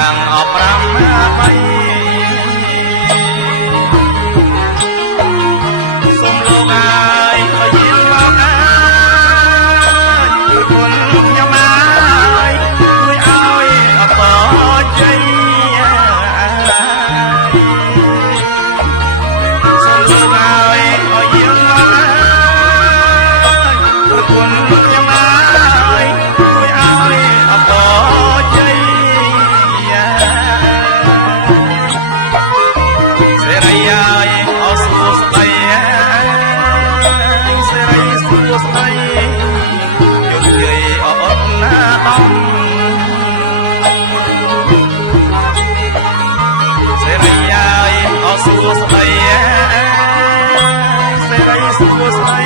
យ៉ាងអបប្រាំបីសូមលោកហើយឲ្យយាងមកហើយប្រគុណខ្ញុំហើយជួយឲ្យអបជ័យសូមលោកហើយឲ្យយាងមកហើយប្រគុណខ្ញុំហើយជួយឲ្យអបជ័យសេរីហើយអស្ចារ្យស្ដីសេរីស្រួលស្ដីជោគជ័យអត់ណាដំសេរីហើយអស្ចារ្យស្ដីសេរីស្រួលស្ដី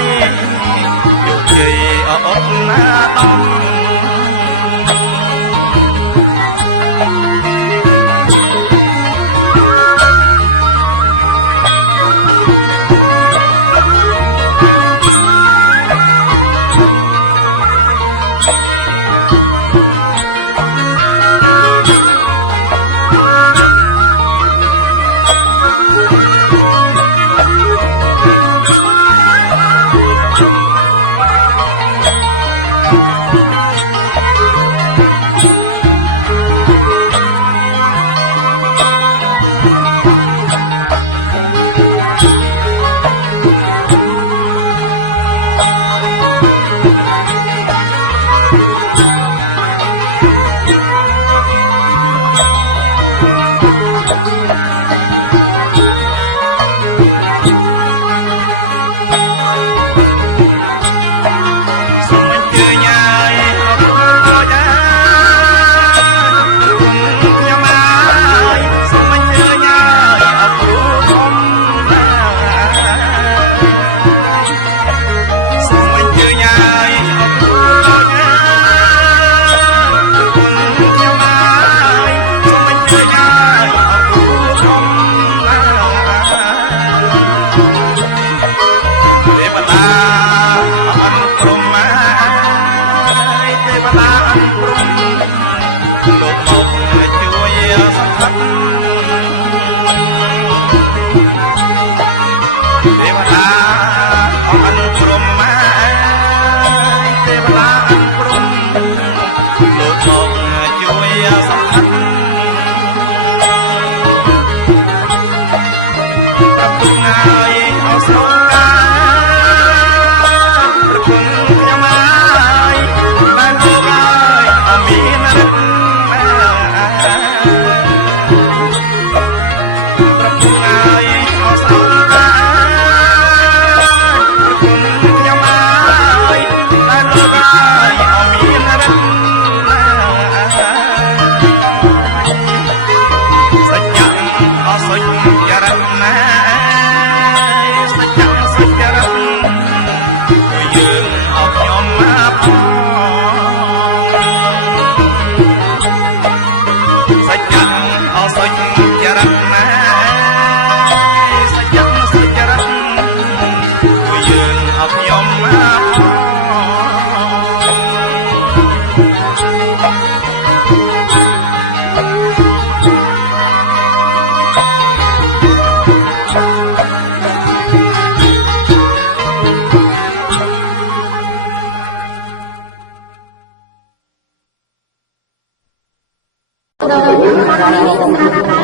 ជោគជ័យអត់ណាដំដោយមានបានមានសម្រាប់ការ